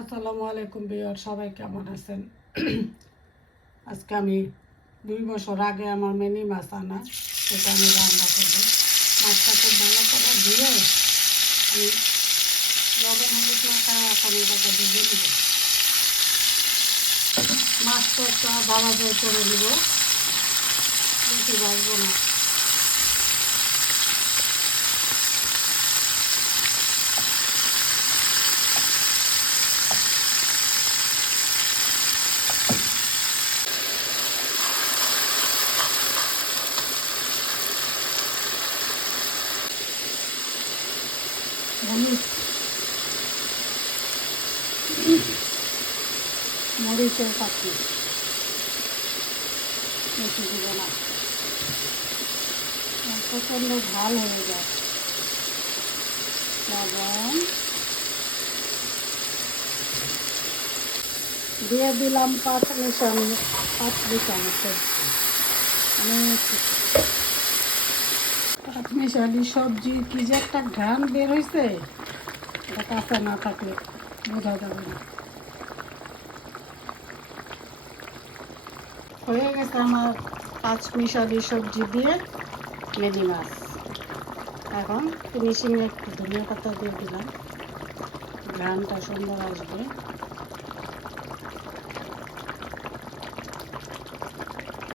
আসসালামু আলাইকুম বিয়ার, সবাই কেমন আছেন? আজকে আমি 2 বছর আগে আমার মিনি মাছ আনা, সেটা আমি রান্না করবো। মাছটা খুব ভালো করে ধুয়ে আমি লবণ হলুদ মাখায় এখন এটাকে ভেজে নিব। মাছটা একটা ভালো করে নিব, বেশি ভাজবো না। মরিচের পাতি বেশি দিব না, প্রচণ্ড ঝাল হয়ে যায়। লবণ দিয়ে দিলাম 5 মিশালি সবজি। কি যে একটা ঘ্রাণ বের হয়েছে, এটা কাঁচা না থাকলে বোঝা যাবে না। হয়ে গেছে আমার 5 মিশালি সবজি দিয়ে মিনি মাছ। এখন ফিনিশিংয়ে একটু ধনিয়া পাতা দিয়ে দিলাম, ঘ্রাণটা সুন্দর আসবে।